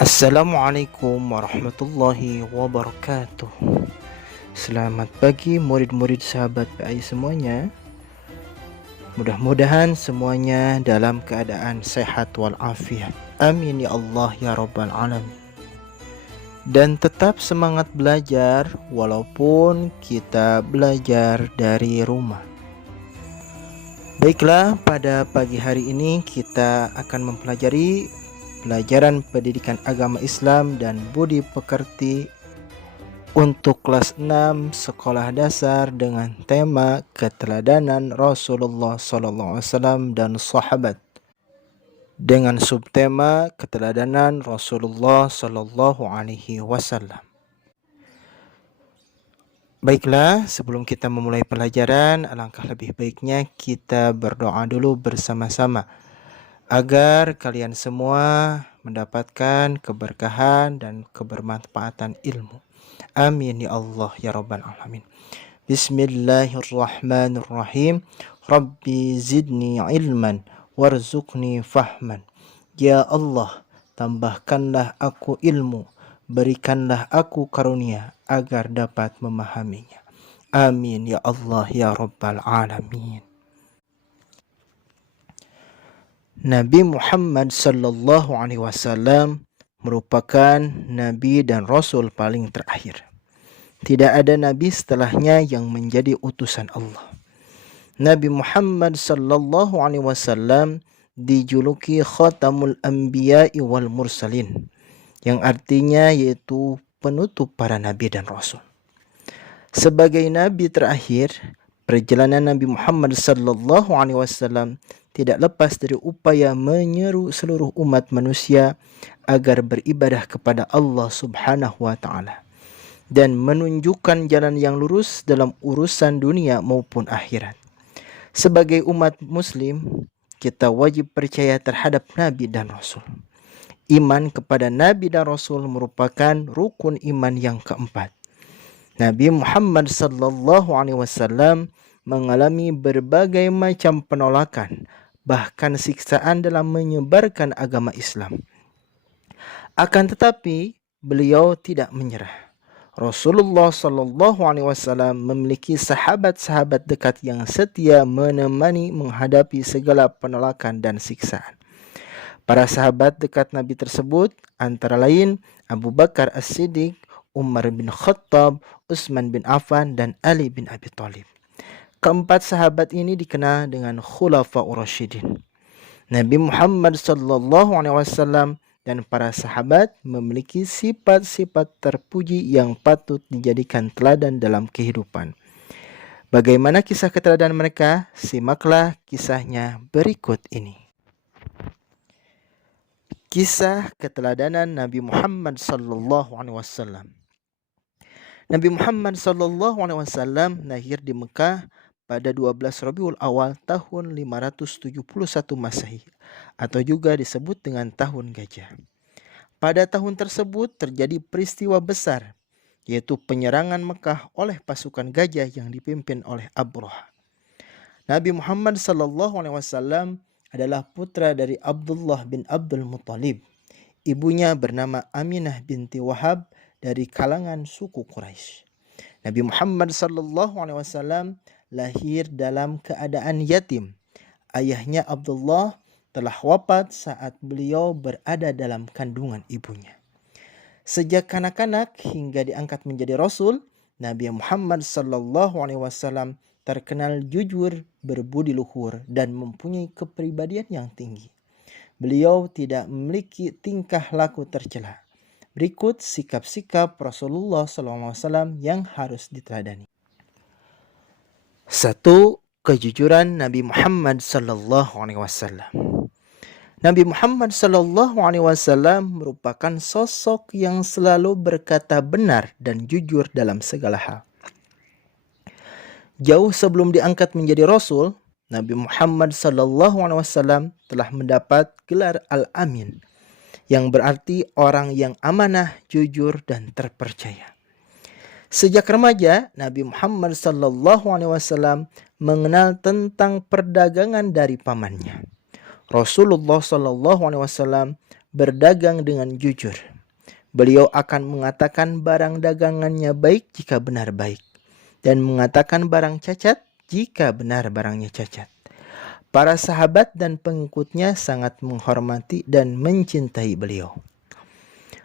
Assalamualaikum warahmatullahi wabarakatuh. Selamat pagi murid-murid sahabat PAI semuanya. Mudah-mudahan semuanya dalam keadaan sehat walafiat. Amin ya Allah ya rabbal alamin. Dan tetap semangat belajar walaupun kita belajar dari rumah. Baiklah, pada pagi hari ini kita akan mempelajari pelajaran pendidikan agama Islam dan budi pekerti untuk kelas 6 sekolah dasar dengan tema keteladanan Rasulullah SAW dan sahabat, dengan subtema keteladanan Rasulullah SAW. Baiklah, sebelum kita memulai pelajaran, alangkah lebih baiknya kita berdoa dulu bersama-sama agar kalian semua mendapatkan keberkahan dan kebermanfaatan ilmu. Amin ya Allah ya rabbal alamin. Bismillahirrahmanirrahim. Rabbi zidni ilman warzuqni fahman. Ya Allah, tambahkanlah aku ilmu, berikanlah aku karunia agar dapat memahaminya. Amin ya Allah ya rabbal alamin. Nabi Muhammad sallallahu alaihi wasallam merupakan nabi dan rasul paling terakhir. Tidak ada nabi setelahnya yang menjadi utusan Allah. Nabi Muhammad sallallahu alaihi wasallam dijuluki Khatamul Anbiya'i wal Mursalin, yang artinya yaitu penutup para nabi dan rasul. Sebagai nabi terakhir, perjalanan Nabi Muhammad sallallahu alaihi wasallam tidak lepas dari upaya menyeru seluruh umat manusia agar beribadah kepada Allah Subhanahu wa taala dan menunjukkan jalan yang lurus dalam urusan dunia maupun akhirat. Sebagai umat muslim, kita wajib percaya terhadap nabi dan rasul. Iman kepada nabi dan rasul merupakan rukun iman yang keempat. Nabi Muhammad sallallahu alaihi wasallam mengalami berbagai macam penolakan, bahkan siksaan dalam menyebarkan agama Islam. Akan tetapi, beliau tidak menyerah. Rasulullah sallallahu alaihi wasallam memiliki sahabat-sahabat dekat yang setia menemani menghadapi segala penolakan dan siksaan. Para sahabat dekat Nabi tersebut antara lain Abu Bakar As-Siddiq, Umar bin Khattab, Utsman bin Affan, dan Ali bin Abi Thalib. Keempat sahabat ini dikenal dengan Khulafaur Rasyidin. Nabi Muhammad sallallahu alaihi wasallam dan para sahabat memiliki sifat-sifat terpuji yang patut dijadikan teladan dalam kehidupan. Bagaimana kisah keteladanan mereka? Simaklah kisahnya berikut ini. Kisah keteladanan Nabi Muhammad sallallahu alaihi wasallam. Nabi Muhammad sallallahu alaihi wasallam lahir di Mekah pada 12 Rabiul Awal tahun 571 Masehi, atau juga disebut dengan tahun gajah. Pada tahun tersebut terjadi peristiwa besar, yaitu penyerangan Mekah oleh pasukan gajah yang dipimpin oleh Abraha. Nabi Muhammad SAW adalah putra dari Abdullah bin Abdul Muttalib. Ibunya bernama Aminah binti Wahab dari kalangan suku Quraisy. Nabi Muhammad SAW lahir dalam keadaan yatim. Ayahnya Abdullah telah wafat saat beliau berada dalam kandungan ibunya. Sejak kanak-kanak hingga diangkat menjadi rasul, Nabi Muhammad SAW terkenal jujur, berbudi luhur, dan mempunyai kepribadian yang tinggi. Beliau tidak memiliki tingkah laku tercela. Berikut sikap-sikap Rasulullah SAW yang harus diteladani. 1. Kejujuran Nabi Muhammad SAW. Nabi Muhammad SAW merupakan sosok yang selalu berkata benar dan jujur dalam segala hal. Jauh sebelum diangkat menjadi Rasul, Nabi Muhammad SAW telah mendapat gelar Al-Amin, yang berarti orang yang amanah, jujur, dan terpercaya. Sejak remaja, Nabi Muhammad SAW mengenal tentang perdagangan dari pamannya. Rasulullah SAW berdagang dengan jujur. Beliau akan mengatakan barang dagangannya baik jika benar baik, dan mengatakan barang cacat jika benar barangnya cacat. Para sahabat dan pengikutnya sangat menghormati dan mencintai beliau.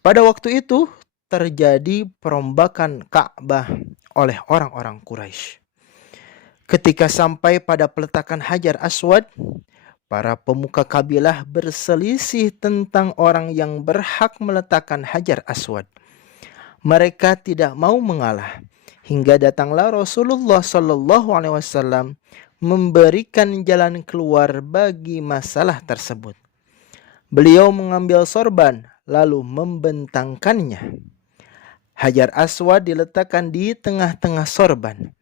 Pada waktu itu terjadi perombakan Ka'bah oleh orang-orang Quraisy. Ketika sampai pada peletakan Hajar Aswad, para pemuka kabilah berselisih tentang orang yang berhak meletakkan Hajar Aswad. Mereka tidak mau mengalah hingga datanglah Rasulullah Shallallahu Alaihi Wasallam memberikan jalan keluar bagi masalah tersebut. Beliau mengambil sorban lalu membentangkannya. Hajar Aswad diletakkan di tengah-tengah sorban.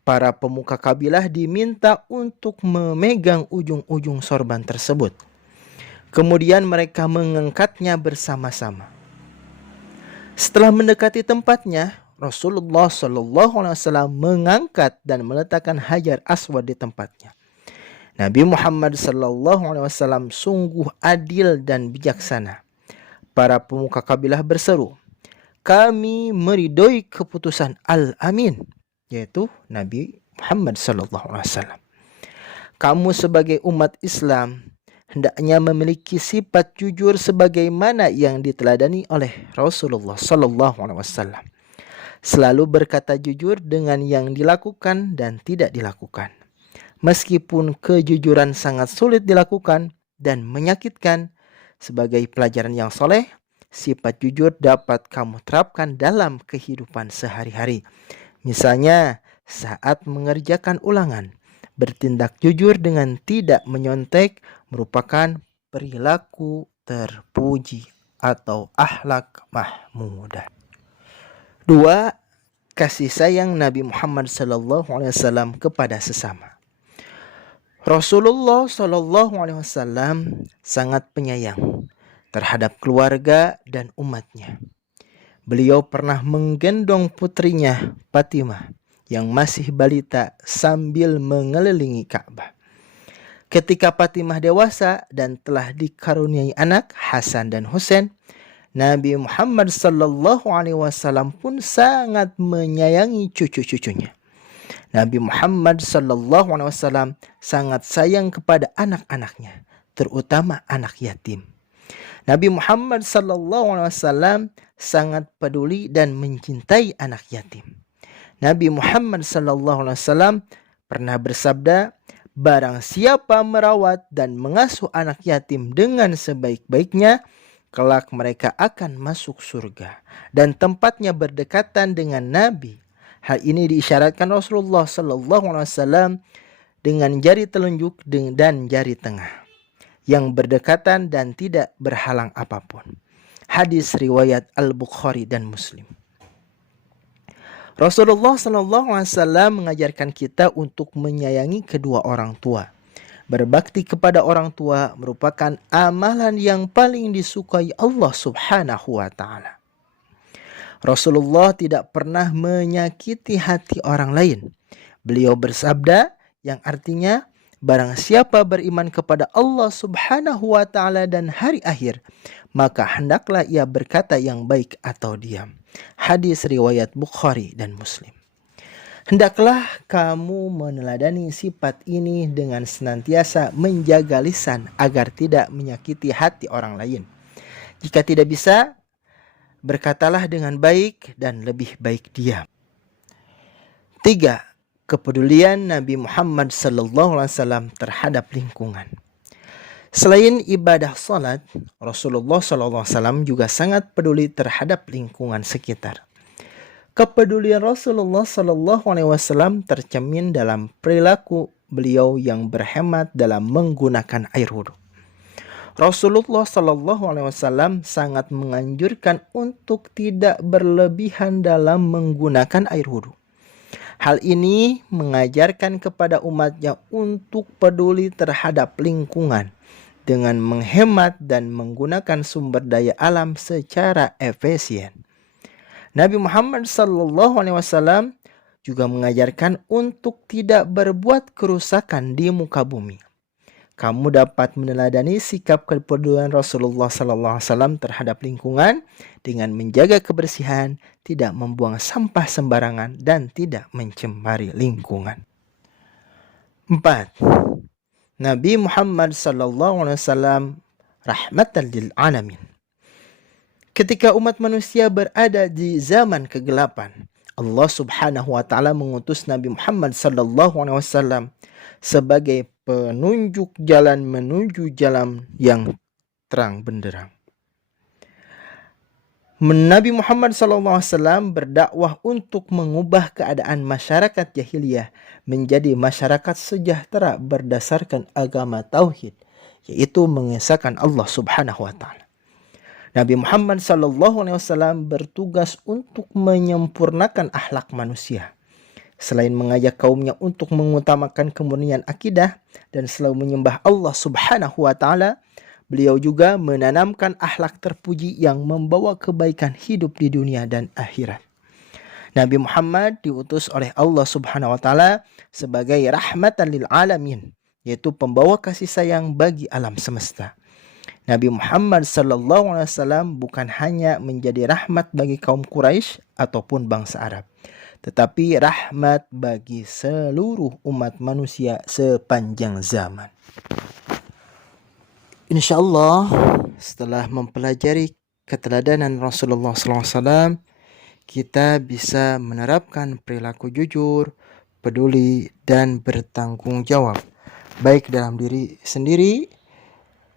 Para pemuka kabilah diminta untuk memegang ujung-ujung sorban tersebut. Kemudian mereka mengangkatnya bersama-sama. Setelah mendekati tempatnya, Rasulullah SAW mengangkat dan meletakkan Hajar Aswad di tempatnya. Nabi Muhammad SAW sungguh adil dan bijaksana. Para pemuka kabilah berseru, "Kami meridhoi keputusan Al-Amin," yaitu Nabi Muhammad SAW. Kamu sebagai umat Islam hendaknya memiliki sifat jujur sebagaimana yang diteladani oleh Rasulullah SAW. Selalu berkata jujur dengan yang dilakukan dan tidak dilakukan. Meskipun kejujuran sangat sulit dilakukan dan menyakitkan, sebagai pelajaran yang soleh, sifat jujur dapat kamu terapkan dalam kehidupan sehari-hari. Misalnya, saat mengerjakan ulangan, bertindak jujur dengan tidak menyontek merupakan perilaku terpuji atau akhlak mahmudah. 2. Kasih sayang Nabi Muhammad SAW kepada sesama. Rasulullah SAW sangat penyayang terhadap keluarga dan umatnya. Beliau pernah menggendong putrinya Fatimah yang masih balita sambil mengelilingi Ka'bah. Ketika Fatimah dewasa dan telah dikaruniai anak Hasan dan Husain, Nabi Muhammad SAW pun sangat menyayangi cucu-cucunya. Nabi Muhammad SAW sangat sayang kepada anak-anaknya, terutama anak yatim. Nabi Muhammad SAW sangat peduli dan mencintai anak yatim. Nabi Muhammad SAW pernah bersabda, "Barang siapa merawat dan mengasuh anak yatim dengan sebaik-baiknya, kelak mereka akan masuk surga dan tempatnya berdekatan dengan Nabi." Hal ini diisyaratkan Rasulullah SAW dengan jari telunjuk dan jari tengah yang berdekatan dan tidak berhalang apapun. Hadis riwayat Al-Bukhari dan Muslim. Rasulullah SAW mengajarkan kita untuk menyayangi kedua orang tua. Berbakti kepada orang tua merupakan amalan yang paling disukai Allah Subhanahu wa Ta'ala. Rasulullah tidak pernah menyakiti hati orang lain. Beliau bersabda yang artinya, barang siapa beriman kepada Allah Subhanahu wa Ta'ala dan hari akhir, maka hendaklah ia berkata yang baik atau diam. Hadis riwayat Bukhari dan Muslim. Hendaklah kamu meneladani sifat ini dengan senantiasa menjaga lisan agar tidak menyakiti hati orang lain. Jika tidak bisa, berkatalah dengan baik dan lebih baik diam. 3. Kepedulian Nabi Muhammad SAW terhadap lingkungan. Selain ibadah salat, Rasulullah SAW juga sangat peduli terhadap lingkungan sekitar. Kepedulian Rasulullah SAW tercermin dalam perilaku beliau yang berhemat dalam menggunakan air wudhu. Rasulullah SAW sangat menganjurkan untuk tidak berlebihan dalam menggunakan air wudhu. Hal ini mengajarkan kepada umatnya untuk peduli terhadap lingkungan dengan menghemat dan menggunakan sumber daya alam secara efisien. Nabi Muhammad SAW juga mengajarkan untuk tidak berbuat kerusakan di muka bumi. Kamu dapat meneladani sikap kepedulian Rasulullah SAW terhadap lingkungan dengan menjaga kebersihan, tidak membuang sampah sembarangan, dan tidak mencemari lingkungan. 4. Nabi Muhammad SAW rahmatan lil alamin. Ketika umat manusia berada di zaman kegelapan, Allah Subhanahu wa taala mengutus Nabi Muhammad SAW sebagai penunjuk jalan menuju jalan yang terang benderang. Nabi Muhammad SAW berdakwah untuk mengubah keadaan masyarakat jahiliyah menjadi masyarakat sejahtera berdasarkan agama tauhid, yaitu mengesahkan Allah Subhanahu wa taala. Nabi Muhammad SAW bertugas untuk menyempurnakan akhlak manusia. Selain mengajak kaumnya untuk mengutamakan kemurnian akidah dan selalu menyembah Allah Subhanahu wa taala, beliau juga menanamkan akhlak terpuji yang membawa kebaikan hidup di dunia dan akhirat. Nabi Muhammad diutus oleh Allah Subhanahu wa taala sebagai rahmatan lil alamin, yaitu pembawa kasih sayang bagi alam semesta. Nabi Muhammad SAW bukan hanya menjadi rahmat bagi kaum Quraisy ataupun bangsa Arab, tetapi rahmat bagi seluruh umat manusia sepanjang zaman. InsyaAllah setelah mempelajari keteladanan Rasulullah SAW, kita bisa menerapkan perilaku jujur, peduli, dan bertanggung jawab, baik dalam diri sendiri,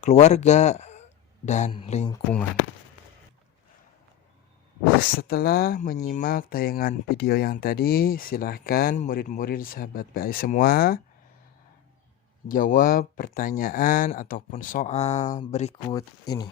keluarga, dan lingkungan. Setelah menyimak tayangan video yang tadi, silahkan murid-murid sahabat PAI semua jawab pertanyaan ataupun soal berikut ini.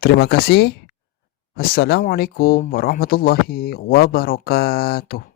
Terima kasih. Assalamualaikum warahmatullahi wabarakatuh.